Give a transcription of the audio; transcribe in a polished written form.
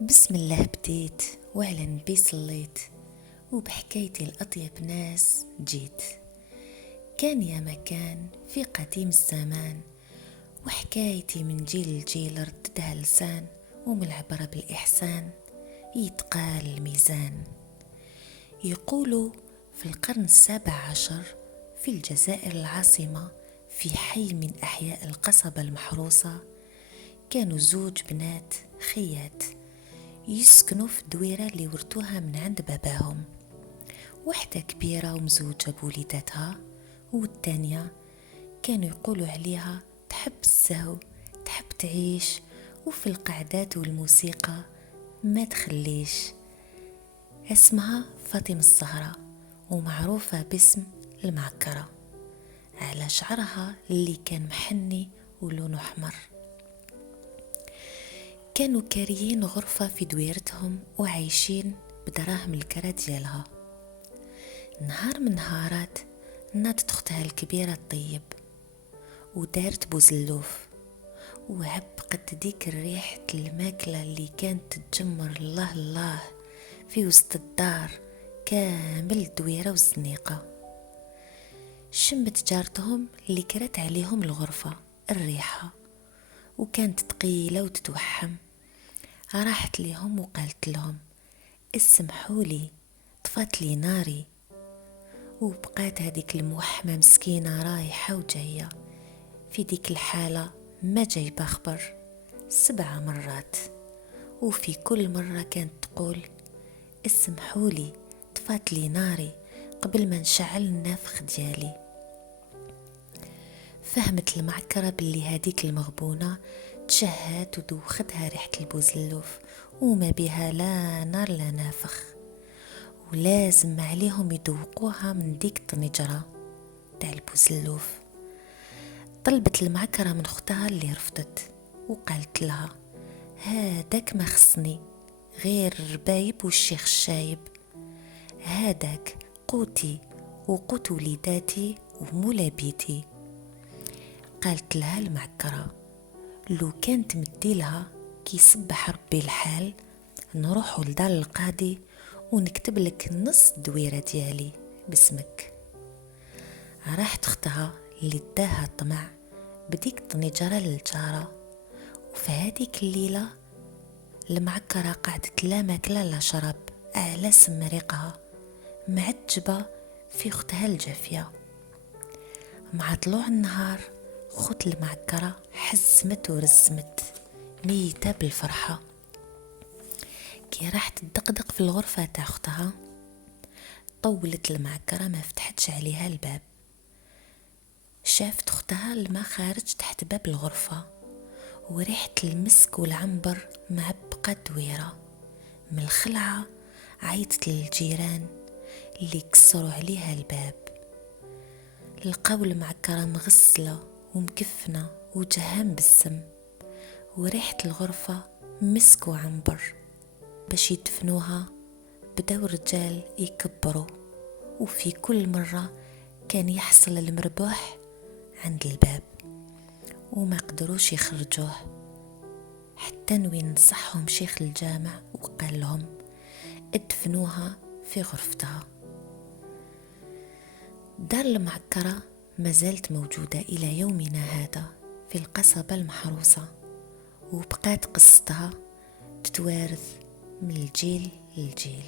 بسم الله بديت وعلى النبي صليت، وبحكايتي الأطيب ناس جيت. كان يا مكان في قديم الزمان، وحكايتي من جيل لجيل رددها لسان، ومن العبرة بالإحسان يتقال الميزان. يقولوا في القرن 17 في الجزائر العاصمة، في حي من أحياء القصبة المحروسة، كانوا زوج بنات خيات يسكنوا في الدويرة اللي ورثوها من عند باباهم. واحدة كبيرة ومزوجة بوليداتها، والتانية كانوا يقولوا عليها تحب الزهو، تحب تعيش، وفي القعدات والموسيقى ما تخليش. اسمها فاطمة الزهراء، ومعروفة باسم المعكرة على شعرها اللي كان محني ولونه أحمر. كانوا كاريين غرفة في دويرتهم وعايشين بدراهم الكرا ديالها. نهار من نهارات نادت اختها الكبيرة الطيب ودارت بوزلوف، وعبقت ديك الريحة الماكلة اللي كانت تتجمر الله الله في وسط الدار كامل الدويرة والزنيقة. شمت جارتهم اللي كرت عليهم الغرفة الريحة، وكانت تقيلة وتتوحم. راحت ليهم وقالت لهم اسمحوا لي، طفات لي ناري. وبقات هذيك الموحمة مسكينة رايحة وجاية في ديك الحالة، ما جايبة خبر 7 مرات، وفي كل مرة كانت تقول اسمحوا لي، طفات لي ناري قبل ما نشعل النافخ ديالي. فهمت المعكرة باللي هذيك المغبونة تشهات ودوختها ريحة البوزلوف، وما بها لا نار لا نافخ، ولازم عليهم يدوقوها من ديك الطنجرة تاع البوزلوف. طلبت المعكرة من اختها اللي رفضت، وقالت لها هاداك ما خصني غير الربايب والشيخ الشايب، هاداك قوتي وقوت وليداتي ومولا بيتي. قالت لها المعكرة لو كانت مديلها كي صبح ربي الحال، نروحوا لدار القاضي ونكتب لك نص الدويرة ديالي باسمك. راحت اختها اللي اداها الطمع بديك الطنجرة للجارة، وفي هذيك الليلة المعكرة قعدت لا ماكلة لا شرب على سمريقها، معجبة في اختها الجافية. مع طلوع النهار خت المعكرة حزمت ورزمت ميتة بالفرحة. كي راحت تدقدق في الغرفة تاع اختها، طولت المعكرة ما فتحتش عليها الباب. شافت اختها الماء خارج تحت باب الغرفة، وريحة المسك والعنبر معبقة دويرة. من الخلعة عيطت للجيران اللي كسروا عليها الباب، لقاو المعكرة مغسلة ومكفنة وجهها مبسم، وريحة الغرفة مسك وعنبر. باش يدفنوها بداو الرجال يكبروا، وفي كل مرة كان يحصل المربوح عند الباب وما قدروش يخرجوه، حتى نوي نصحهم شيخ الجامع وقال لهم ادفنوها في غرفتها. دار المعكرة ما زالت موجودة إلى يومنا هذا في القصبة المحروسة، وبقات قصتها تتوارث من الجيل للجيل.